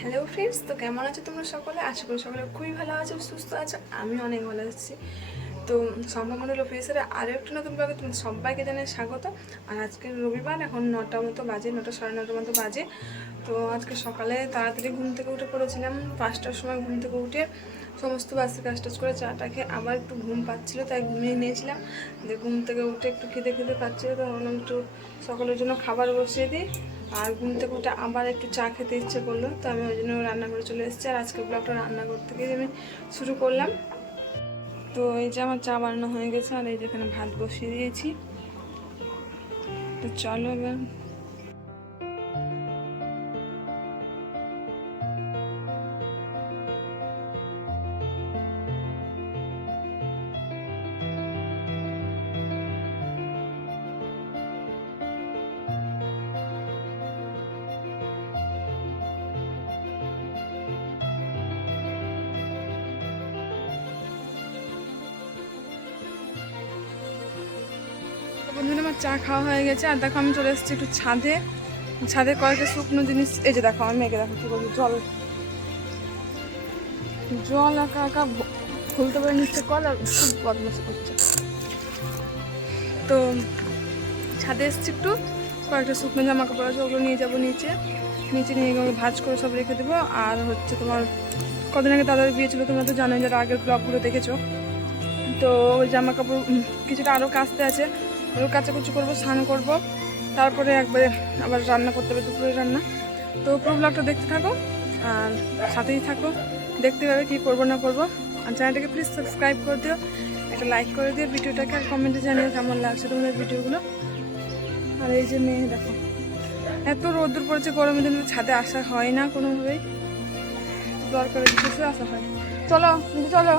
Hello friends, তো কেমন আছো তোমরা সকলে? আশা করি সকলে খুবই ভালো আছো, সুস্থ আছো। আমি অনেক ভালো আছি। তো সম্ভব মন্ডল অফিসের আরও একটু নতুন ব্লগে তোমাদের সবাইকে জানাই স্বাগত। আর আজকে রবিবার, এখন 9টা মতো বাজে, 9টা সাড়ে 9টার মতো বাজে। তো আজকে সকালে তাড়াতাড়ি ঘুম থেকে উঠে পড়েছিলাম। 5টার সময় ঘুম থেকে উঠে সমস্ত বাসি কাজ টাজ করে চাটা খেয়ে আবার একটু ঘুম পাচ্ছিলো, তাই ঘুমিয়ে নিয়েছিলাম। দিয়ে ঘুম থেকে উঠে একটু খেতে পাচ্ছিলো, তো ভাবলাম একটু সকালের জন্য খাবার বসিয়ে দিই। আর ঘুম থেকে উঠে আবার একটু চা খেতে ইচ্ছে করলো, তো আমি ওই জন্য রান্না করে চলে এসেছি। আর আজকে ব্লগটা রান্নাঘর থেকে আমি শুরু করলাম। তো এই যে আমার চা বানানো হয়ে গেছে, আর এই যেখানে ভাত বসিয়ে দিয়েছি। তো চলো এবার বন্ধুরা, আমার চা খাওয়া হয়ে গেছে। আর দেখো আমি চলে এসেছি একটু ছাদে কয়েকটা শুকনো জিনিস। এই যে দেখো, আমি মেঘে দেখো কি বলবো, জল একা একা খুলতে পারে নিচ্ছে কল, আর খুব বদমাশ করছে। তো ছাদে এসেছি, একটু কয়েকটা শুকনো জামা কাপড় আছে, ওগুলো নিয়ে যাবো নিচে নিয়ে গিয়ে ভাঁজ করে সব রেখে দেবো। আর হচ্ছে তোমার কদিন আগে দাদার বিয়ে ছিল, তোমরা তো জানোই, যারা আগের ব্লগগুলো দেখেছো। তো ওই জামা কাপড় কিছুটা আরও কাচতে আছে, ওগুলো কাচাকুচি করবো, স্নান করবো, তারপরে একবারে আবার রান্না করতে হবে, দুপুরে রান্না। তো পুরো ব্লগটা দেখতে থাকো আর সাথেই থাকো, দেখতে পাবে কী করবো না করবো। আর চ্যানেলটাকে প্লিজ সাবস্ক্রাইব করে দিও, একটা লাইক করে দিও ভিডিওটাকে, আর কমেন্টে জানিও কেমন লাগছে তোমাদের ভিডিওগুলো। আর এই যে মেয়ে দেখো, এত রোদ্দুর পড়েছে, গরমের দিনে ছাদে আসা হয় না কোনোভাবেই, দরকারে বিশেষ আসা হয়। চলো চলো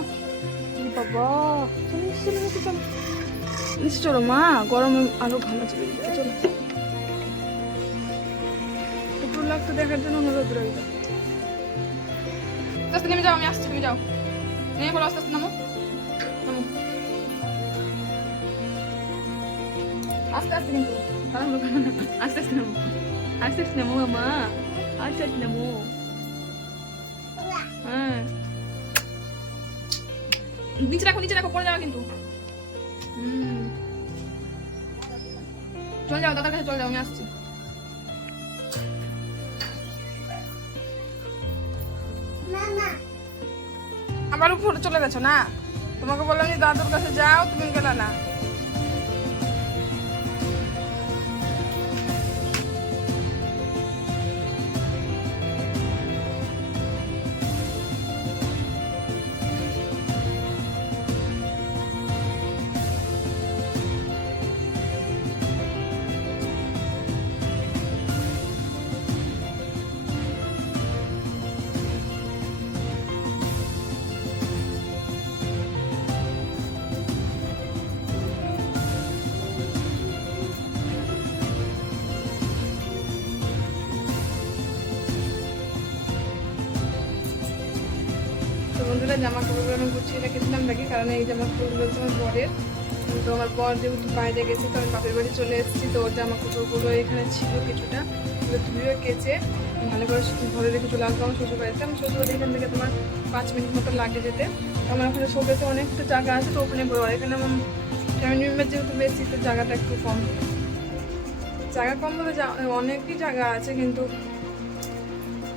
বাবা, চলো নিচে চলো মা, গরমে আরো ভালো চলে যাবে। চলো, দুপুর লাগতো দেখার জন্য অনুরোধ রইল। আস্তে নেমে যাও, আমি আসছি, তুমি যাও, নেমে বলো, আস্তে আস্তে নামো নামো, আস্তে আস্তে, কিন্তু আস্তে আস্তে নামো, আস্তে আস্তে নামো মা, আস্তে আস্তে নামো। হ্যাঁ, নিচে রাখো পড়ে যাও কিন্তু। চলে যাও, দাদার কাছে চলে যাও, আমি আসছি। আবার উপরে চলে গেছো না? তোমাকে বললাম যে দাদুর কাছে যাও, তুমি গেলে না। তো বন্ধুরা, জামা কাপড়গুলো আমি গুছিয়ে রেখেছিলাম দেখি, কারণ এই জামা কাপড়গুলো হচ্ছে আমার বরের। তো আমার বর যেহেতু বাইরে গেছে, তো আমি বাপের বাড়ি চলে এসেছি। তো ওর জামা কাপড়গুলো এখানে ছিল কিছুটা, ওগুলো ধুয়ে কেচে ভালো করে ধরে রেখে চলে আসবো আমার শ্বশুর বাড়িতে। আমার শ্বশুর বাড়ি এখান থেকে তোমার 5 মিনিট মতো লাগে যেতে। তো আমার ওখানে শোকেতে অনেকটা জায়গা আছে, তো ওখানে বড়, এখানে আমার ফ্যামিলি মেম্বার যেহেতু বেশি, তো জায়গাটা একটু কম। জায়গা কম বলে অনেকই জায়গা আছে, কিন্তু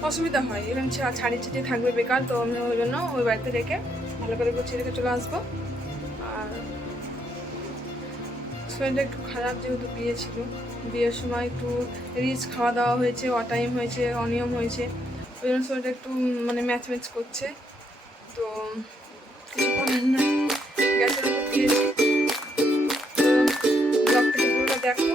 অসুবিধা হয়, এরকম ছাড়িয়ে থাকবে বেকার। তো আমি ওই জন্য ওই বাড়িতে রেখে ভালো করে গুছিয়ে রেখে চলে আসবো। আর শরীরটা একটু খারাপ, যেহেতু বিয়ে ছিল, বিয়ের সময় একটু রিচ খাওয়া দাওয়া হয়েছে, অটাইম হয়েছে, অনিয়ম হয়েছে, ওই জন্য শরীরটা একটু মানে ম্যাচ করছে। তো কিছু করার না, গ্যাসের উপর দিয়েছি। তো ব্লগ থেকে পুরোটা দেখো।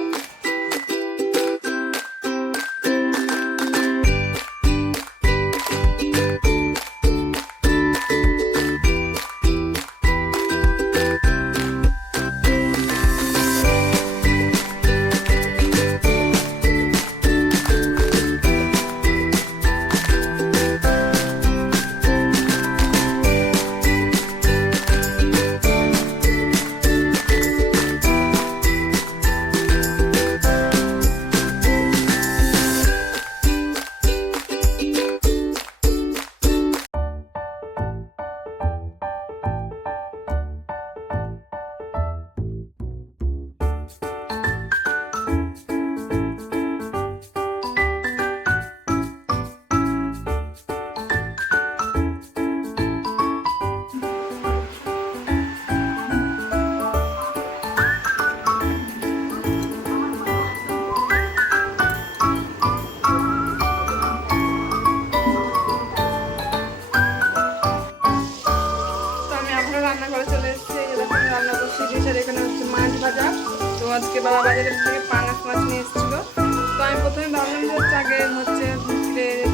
আজকে বাবা বাজারের থেকে পাঙাশ মাছ নিয়ে এসেছিলো। তো আমি প্রথমে ভাবলাম যে আগে হচ্ছে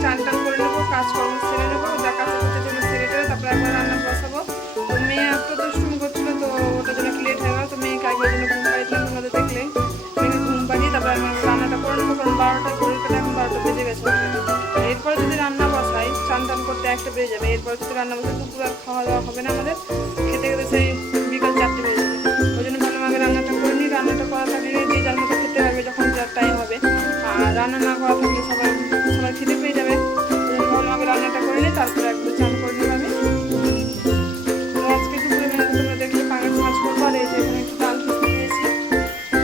চান টান করে নেবো, কাজকর্ম সেরে নেবো, যা কাজ করতে জন্য সেরে টেরে তারপরে একবার রান্না বসাবো। তো মেয়ে এত দুষ্টুমি করছিলো, তো ওটার জন্য একটু লেট হয়ে গেলো। তো মেয়েকে একবার জন্য ঘুম পাড়িয়েছিলাম, তোমাদের দেখলে মেয়েকে ঘুম পাড়িয়ে তারপরে আমি রান্নাটা করে নেবো, কারণ 12টা ঘড়ির কাটে এখন 12টা বেজে গেছে। এরপরে যদি রান্না বসাই চান টান করতে 1টা বেজে যাবে। এরপরে যদি রান্না বসাই দুপুর আর খাওয়া দাওয়া হবে না আমাদের, খেতে খেতে সেই বিকাল 4টে বেজে যাবে। ওই জন্য ভাবলাম আগে রান্নাটা করে নিই, রান্নাটা করা থাকলে যে যার মতো খেতে পারবে যখন যার টাইম হবে, আর রান্না না করা থাকলে সবাই খেতে পেয়ে যাবে। ওই জন্য ভাবলাম আগে রান্নাটা করে নিই, তারপরে একবার চান করে নিই আমি। তো আজকে দুপুরে মেয়ে তোমরা দেখলে পাঙাশ মাছ করবো, আর এই যে এখানে একটু ডাল ভিজতে দিয়েছি,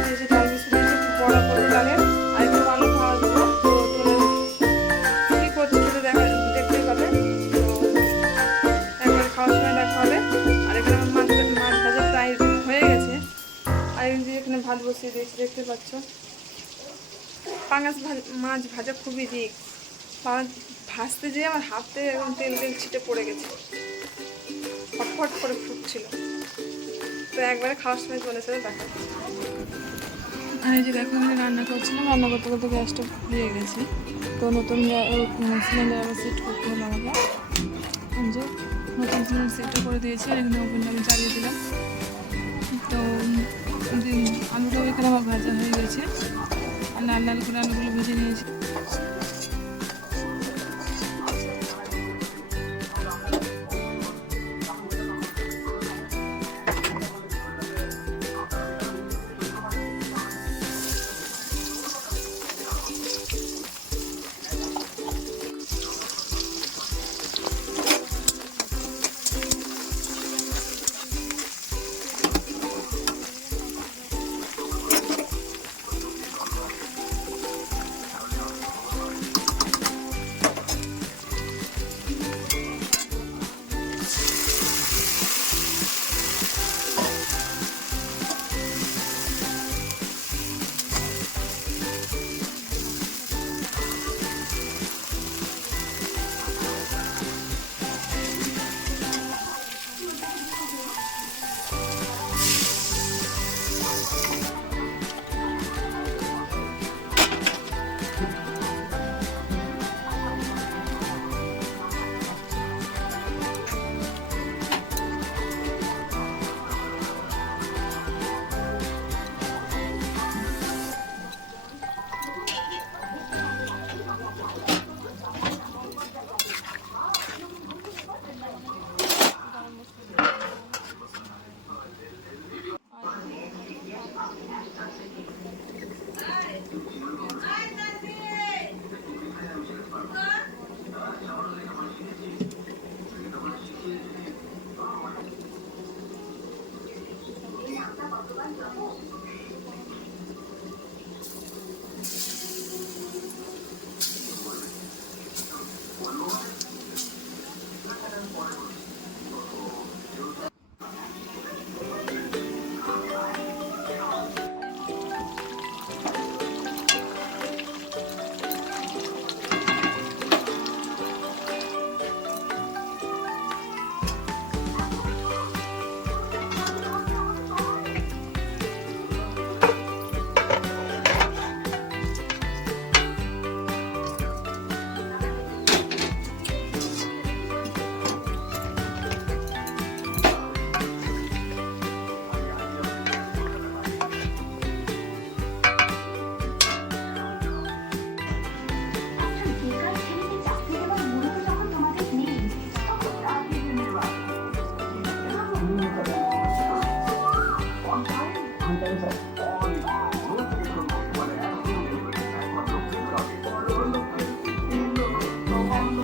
এই যে ডাল ভিজতে দিয়েছি একটু বড়া করবো ডালের, আর একটু আলু খাওয়া দেবো। তো তোমরা কী করছি সেটা দেখতেই পাবে। তো একবার খাওয়ার সময় দেখা হবে। আর এখানে আমার মাছ ভাজা প্রায় হয়ে গেছে, আর এখানে ভাত বসিয়ে দিয়েছি দেখতে পাচ্ছ। পাঙাশ মাছ ভাজা খুবই রিস্ক, ভাজতে যেয়ে আমার হাতে একদম তেল ছিটে পড়ে গেছে, ফটফট করে ফুটছিল। তো একবারে খাওয়ার সময় চলে সাথে দেখা। আর এই যে দেখো আমি রান্না করছিলাম, রান্না করতে করতে গ্যাসটা ফুরিয়ে গেছে। তো নতুন সিলিন্ডার আবার সেট করতে হলো আমাকে, যে নতুন সিলিন্ডার সেটটা করে দিয়েছি। আর এখানে ওভেনটা আমি চালিয়ে দিলাম। তো আলুটাও এখানে আমার ভাজা হয়ে গেছে, আর লাল লাল করে আলুগুলো ভেজে নিয়েছি।